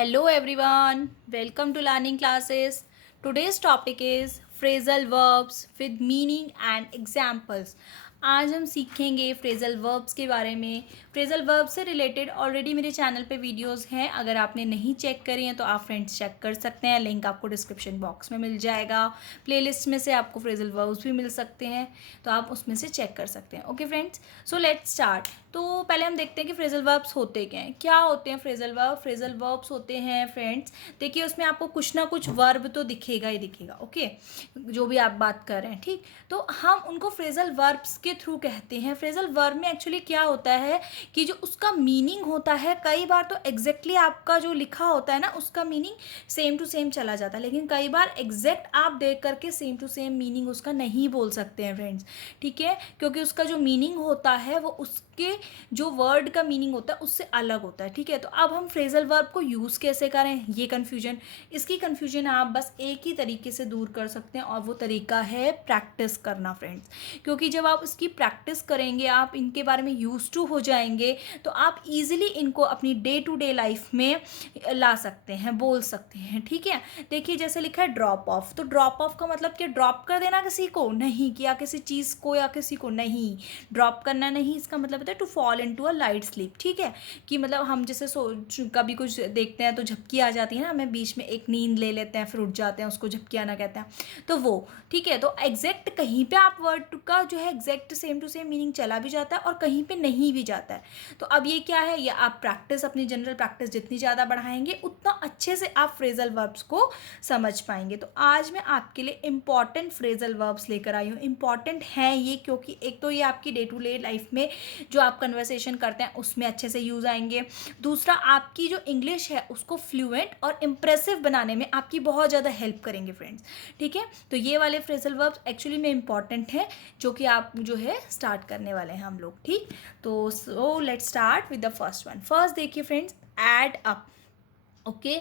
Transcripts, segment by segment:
Hello everyone, welcome to learning classes. Today's topic is phrasal verbs with meaning and examples. आज हम सीखेंगे phrasal verbs के बारे में। फ्रेजल वर्ब से रिलेटेड ऑलरेडी मेरे चैनल पे वीडियोस हैं, अगर आपने नहीं चेक करी हैं तो आप फ्रेंड्स चेक कर सकते हैं। लिंक आपको डिस्क्रिप्शन बॉक्स में मिल जाएगा। प्लेलिस्ट में से आपको फ्रेजल वर्ब्स भी मिल सकते हैं, तो आप उसमें से चेक कर सकते हैं। Okay friends, so let's start. तो पहले हम देखते हैं कि फ्रेजल वर्ब्स होते क्या हैं। क्या होते हैं फ्रेजल वर्ब? फ्रेजल वर्ब्स होते हैं फ्रेंड्स, देखिए उसमें आपको कुछ ना कुछ वर्ब तो दिखेगा ही दिखेगा। ओके, जो भी आप बात कर रहे हैं, ठीक, तो हम उनको फ्रेजल वर्ब्स के थ्रू कहते हैं। फ्रेजल वर्ब में एक्चुअली क्या होता है कि जो उसका मीनिंग होता है, कई बार तो एग्जैक्टली आपका जो लिखा होता है ना उसका मीनिंग सेम टू सेम चला जाता है, लेकिन कई बार एग्जैक्ट आप देख करके सेम टू सेम मीनिंग उसका नहीं बोल सकते हैं फ्रेंड्स, ठीक है, क्योंकि उसका जो मीनिंग होता है वो उसके जो वर्ड का मीनिंग होता है उससे अलग होता है, ठीक है। तो अब हम फ्रेजल वर्ब को यूज़ कैसे करें, ये कन्फ्यूजन, इसकी कन्फ्यूजन आप बस एक ही तरीके से दूर कर सकते हैं और वो तरीका है प्रैक्टिस करना फ्रेंड्स। क्योंकि जब आप इसकी प्रैक्टिस करेंगे, आप इनके बारे में यूज टू हो जाएंगे, तो आप इजीली इनको अपनी डे टू डे लाइफ में ला सकते हैं, बोल सकते हैं, ठीक है। देखिए जैसे लिखा है ड्रॉप ऑफ, तो ड्रॉप ऑफ का मतलब क्या? ड्रॉप कर देना किसी को नहीं, किया किसी चीज़ को या किसी को नहीं, ड्रॉप करना नहीं, इसका मतलब होता है to fall into a light sleep, ठीक है। कि मतलब हम जैसे कभी कुछ देखते हैं तो झपकी आ जाती है ना, हमें बीच में एक नींद ले लेते हैं फिर उठ जाते हैं, उसको झपकी आना कहते हैं, तो वो, ठीक है। तो एग्जैक्ट कहीं पे आप वर्ड का जो है exact same to same meaning चला भी जाता है और कहीं पे नहीं भी जाता है। तो अब ये क्या है, ये आप प्रैक्टिस, अपनी जनरल प्रैक्टिस जितनी ज़्यादा बढ़ाएंगे उतना अच्छे से आप फ्रेजल वर्ब्स को समझ पाएंगे। तो आज मैं आपके लिए इंपॉर्टेंट फ्रेजल वर्ब्स लेकर आई हूँ। इंपॉर्टेंट हैं ये क्योंकि एक तो ये आपकी डे टू डे लाइफ में जो आप कन्वर्सेशन करते हैं उसमें अच्छे से यूज़ आएंगे। दूसरा, आपकी जो इंग्लिश है उसको फ्लुएंट और इम्प्रेसिव बनाने में आपकी बहुत ज़्यादा हेल्प करेंगे फ्रेंड्स, ठीक है। तो ये वाले फ्रेजल वर्ब्स एक्चुअली में इंपॉर्टेंट हैं, जो कि आप जो है स्टार्ट करने वाले हैं हम लोग, ठीक। तो so let's start with the first one. First देखिए friends, add up. Okay,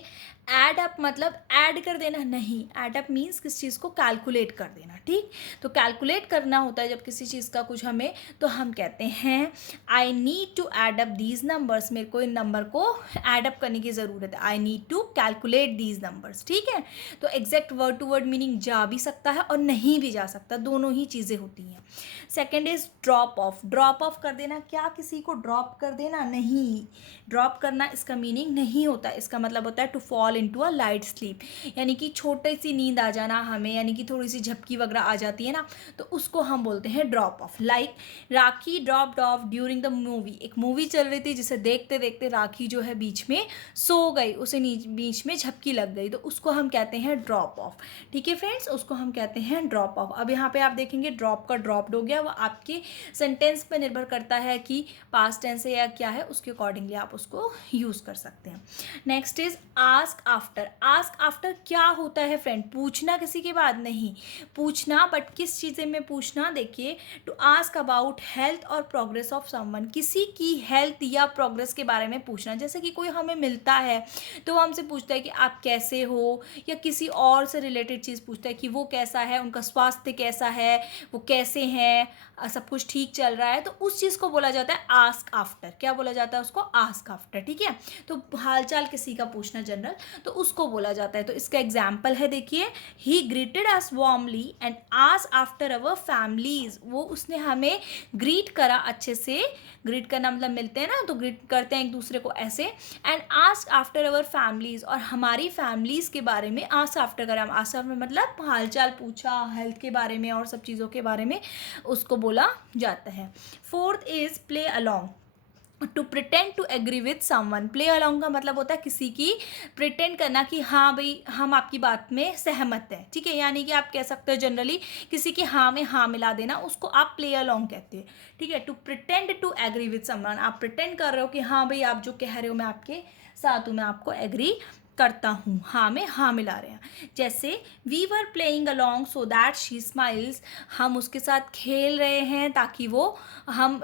add up मतलब ऐड कर देना नहीं, ऐड अप मीन्स किसी चीज़ को कैलकुलेट कर देना, ठीक। तो कैलकुलेट करना होता है जब किसी चीज़ का कुछ हमें, तो हम कहते हैं I need to add up these numbers, मेरे को इन नंबर को ऐड अप करने की ज़रूरत है, I need to calculate these numbers, ठीक है। तो exact word to word meaning जा भी सकता है और नहीं भी जा सकता, दोनों ही चीज़ें होती हैं। Second is drop of. Drop of कर देना, क्या किसी को ड्रॉप कर देना? नहीं, ड्रॉप करना इसका मीनिंग नहीं होता, इसका मतलब होता है to fall into a light sleep, यानी कि छोटी सी नींद आ जाना हमें, यानी कि थोड़ी सी झपकी वगैरह आ जाती है ना, तो उसको हम बोलते हैं drop of. Like rakhi dropped of during the movie, एक मूवी चल रही थी जिसे देखते देखते राखी जो है बीच में सो गई, उसे बीच में झपकी लग गई, तो उसको हम कहते हैं ड्रॉप ऑफ, ठीक है फ्रेंड्स, उसको हम कहते हैं ड्रॉप ऑफ। अब यहाँ पे आप देखेंगे ड्रॉप का ड्रॉप्ड हो गया, वो आपके सेंटेंस पर निर्भर करता है कि पास्ट टेंस है या क्या है, उसके अकॉर्डिंगली आप उसको यूज़ कर सकते हैं। Next is ask after. Ask after क्या होता है फ्रेंड? पूछना किसी के बाद नहीं, पूछना, बट किस चीज़ में पूछना? देखिए, टू आस्क अबाउट हेल्थ और प्रोग्रेस ऑफ समवन, किसी की हेल्थ या प्रोग्रेस के बारे में पूछना। जैसे कि कोई हमें मिलता है तो वो हमसे पूछता है कि आप कैसे हो, या किसी और से रिलेटेड चीज़ पूछता है कि वो कैसा है, उनका स्वास्थ्य कैसा है, वो कैसे हैं, सब कुछ ठीक चल रहा है, तो उस चीज़ को बोला जाता है आस्क आफ्टर। क्या बोला जाता है उसको? आस्क आफ्टर, ठीक है। तो हालचाल किसी का पूछना जनरल, तो उसको बोला जाता है। तो इसका एग्जाम्पल है, देखिए, ही greeted us warmly and ask after our families, वो उसने हमें ग्रीट करा अच्छे से, ग्रीट करना मतलब मिलते हैं ना, तो ग्रीट करते हैं एक दूसरे को ऐसे, and ask after our families, और हमारी फैमिलीज के बारे में आस्क आफ्टर करा। आस्क आफ्टर मतलब हालचाल पूछा, हेल्थ के बारे में और सब चीज़ों के बारे में उसको बोला जाता है। Fourth is play along. To pretend to agree with someone, play along का मतलब होता है किसी की प्रिटेंड करना कि हाँ भाई हम आपकी बात में सहमत हैं, ठीक है, यानी कि आप कह सकते हो जनरली किसी की हाँ में हाँ मिला देना, उसको आप प्ले अलॉन्ग कहते हैं, ठीक है। To pretend to agree with someone, आप प्रिटेंड कर रहे हो कि हाँ भाई आप जो कह रहे हो मैं आपके साथ हूँ, मैं आपको एग्री करता हूँ, हाँ में हाँ मिला रहे हैं। जैसे we were playing along so that she smiles, हम उसके साथ खेल रहे हैं ताकि वो हम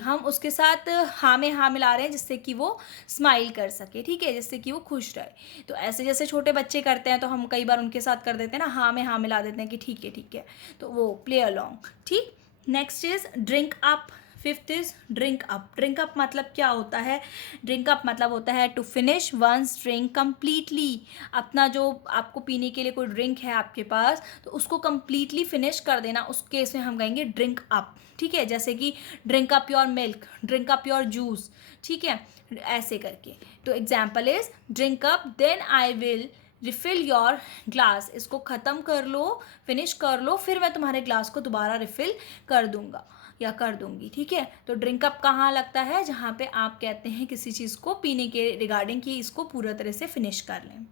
हम उसके साथ हाँ में हाँ मिला रहे हैं जिससे कि वो स्माइल कर सके, ठीक है, जिससे कि वो खुश रहे। तो ऐसे जैसे छोटे बच्चे करते हैं तो हम कई बार उनके साथ कर देते हैं ना, हाँ में हाँ मिला देते हैं कि ठीक है, तो वो प्ले अलॉन्ग, ठीक। Next is drink up fifth is drink up. Drink up मतलब क्या होता है? ड्रिंक अप मतलब होता है to finish once drink completely. अपना जो आपको पीने के लिए कोई ड्रिंक है आपके पास, तो उसको कम्प्लीटली फिनिश कर देना, उस केस में हम कहेंगे ड्रिंक अप। ठीक है, जैसे कि drink up your milk, drink up your juice. ठीक है, ऐसे करके। तो example is drink up then I will refill your glass. इसको ख़त्म कर लो, फिनिश कर लो, फिर मैं तुम्हारे ग्लास को दोबारा रिफिल कर दूंगा या कर दूंगी। ठीक है, तो ड्रिंक अप कहाँ लगता है? जहाँ पे आप कहते हैं किसी चीज़ को पीने के रिगार्डिंग कि इसको पूरा तरह से फिनिश कर लें।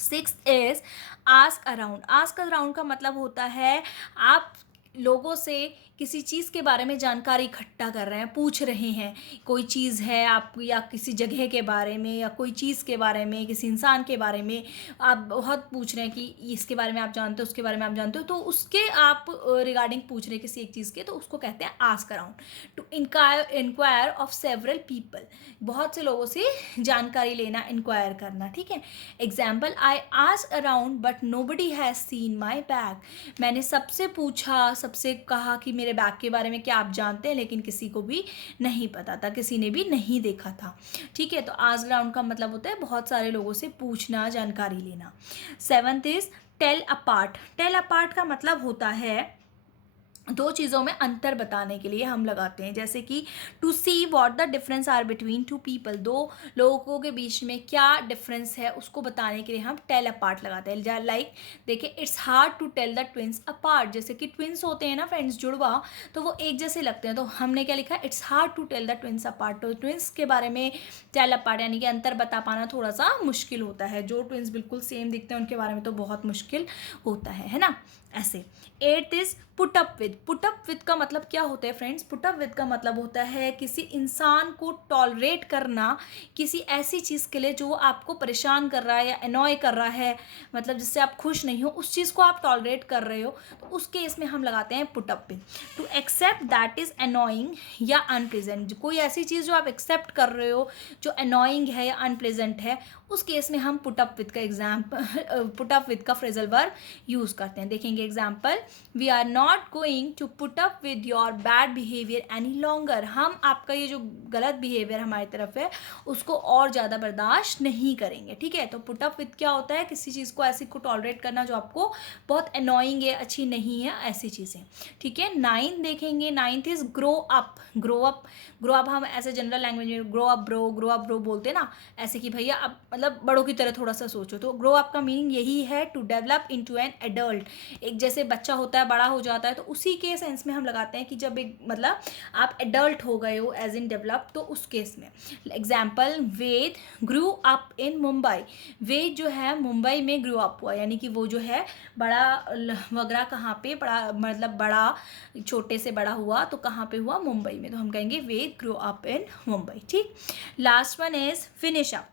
Sixth is ask around. Ask around का मतलब होता है आप लोगों से किसी चीज़ के बारे में जानकारी इकट्ठा कर रहे हैं, पूछ रहे हैं। कोई चीज़ है आप, या किसी जगह के बारे में, या कोई चीज़ के बारे में, किसी इंसान के बारे में आप बहुत पूछ रहे हैं कि इसके बारे में आप जानते हो, उसके बारे में आप जानते हो, तो उसके आप रिगार्डिंग पूछ रहे हैं किसी एक चीज़ के, तो उसको कहते हैं ask around. To inquire of several people, बहुत से लोगों से जानकारी लेना, इंक्वायर करना। ठीक है, example I ask around but nobody has seen my bag. मैंने सबसे पूछा, सबसे कहा कि मेरे बैग के बारे में क्या आप जानते हैं, लेकिन किसी को भी नहीं पता था, किसी ने भी नहीं देखा था। ठीक है, तो आस्क अराउंड का मतलब होता है बहुत सारे लोगों से पूछना, जानकारी लेना। Seventh is tell apart. Tell apart का मतलब होता है दो चीज़ों में अंतर बताने के लिए हम लगाते हैं, जैसे कि to see what the difference are between two people. दो लोगों के बीच में क्या डिफरेंस है उसको बताने के लिए हम टेल अपार्ट लगाते हैं। लाइक देखिए, it's hard to tell the twins apart. जैसे कि ट्विंस होते हैं ना फ्रेंड्स, जुड़वा, तो वो एक जैसे लगते हैं, तो हमने क्या लिखा? It's hard to tell the twins apart. तो ट्विंस के बारे में टेल अपार्ट यानी कि अंतर बता पाना थोड़ा सा मुश्किल होता है। जो ट्विंस बिल्कुल सेम दिखते हैं उनके बारे में तो बहुत मुश्किल होता है ना, ऐसे। It is put up with. Put up with का मतलब क्या होता है फ्रेंड्स? पुट अप विद का मतलब होता है किसी इंसान को टॉलरेट करना, किसी ऐसी चीज़ के लिए जो आपको परेशान कर रहा है या अनॉय कर रहा है, मतलब जिससे आप खुश नहीं हो, उस चीज़ को आप टॉलरेट कर रहे हो, तो उस केस में हम लगाते हैं put up with. To accept that is annoying या अनप्लेजेंट। कोई ऐसी चीज़ जो आप एक्सेप्ट कर रहे हो जो अनॉइंग है या अनप्लेजेंट है, उस केस में हम पुट अप विद का पुट अप विद का फ्रेजल वर्ब यूज़ करते हैं। देखेंगे example, we are not going to put up with your bad behaviour any longer. हम आपका ये जो गलत बिहेवियर हमारी तरफ है उसको और ज़्यादा बर्दाश्त नहीं करेंगे। ठीक है, तो पुट अप विद क्या होता है? किसी चीज़ को ऐसी को टॉलरेट करना जो आपको बहुत अनॉइंग है, अच्छी नहीं है, ऐसी चीज़ें। ठीक है, नाइन्थ देखेंगे। Ninth is grow up. Grow up, grow up हम ऐसे जनरल लैंग्वेज में ग्रो अप ब्रो बोलते हैं ना, ऐसे कि भैया अब मतलब बड़ों की तरह थोड़ा सा सोचो। तो ग्रो अप का मीनिंग यही है to develop into an adult. एक जैसे बच्चा होता है, बड़ा हो जाता है, तो उसी के सेंस में हम लगाते हैं कि जब एक मतलब आप एडल्ट हो गए हो, एज इन डेवलप, तो उस केस में। Example, Ved grew up in Mumbai. Ved जो है मुंबई में ग्रो अप हुआ, यानी कि वो जो है बड़ा वगैरह कहाँ पे बड़ा, मतलब बड़ा, छोटे से बड़ा हुआ तो कहाँ पे हुआ? मुंबई में। तो हम कहेंगे वेद ग्रो अप इन मुंबई। ठीक, last one is finish up.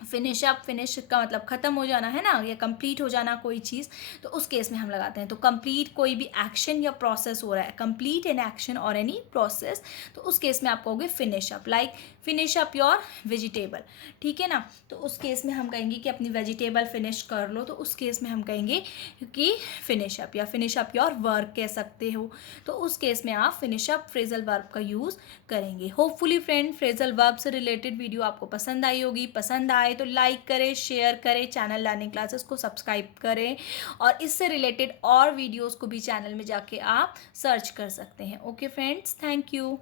Finish up, finish का मतलब ख़त्म हो जाना है ना, या कंप्लीट हो जाना कोई चीज़, तो उस केस में हम लगाते हैं। तो कंप्लीट कोई भी एक्शन या प्रोसेस हो रहा है, कंप्लीट एन एक्शन और एनी प्रोसेस, तो उस केस में आप कहोगे finish up. Like finish up your vegetable. ठीक है ना, तो उस केस में हम कहेंगे कि अपनी वेजिटेबल फिनिश कर लो, तो उस केस में हम कहेंगे कि फिनिश अप, या फिनिश अप योर वर्क कह सकते हो, तो उस केस में आप फिनिश अप फ्रेजल वर्ब का यूज़ करेंगे। होपफुली फ्रेंड फ्रेजल वर्ब से रिलेटेड वीडियो आपको पसंद आई होगी। पसंद आए तो लाइक करें, शेयर करें, चैनल लर्निंग क्लासेस को सब्सक्राइब करें, और इससे रिलेटेड और वीडियोस को भी चैनल में जाके आप सर्च कर सकते हैं। Okay friends, thank you.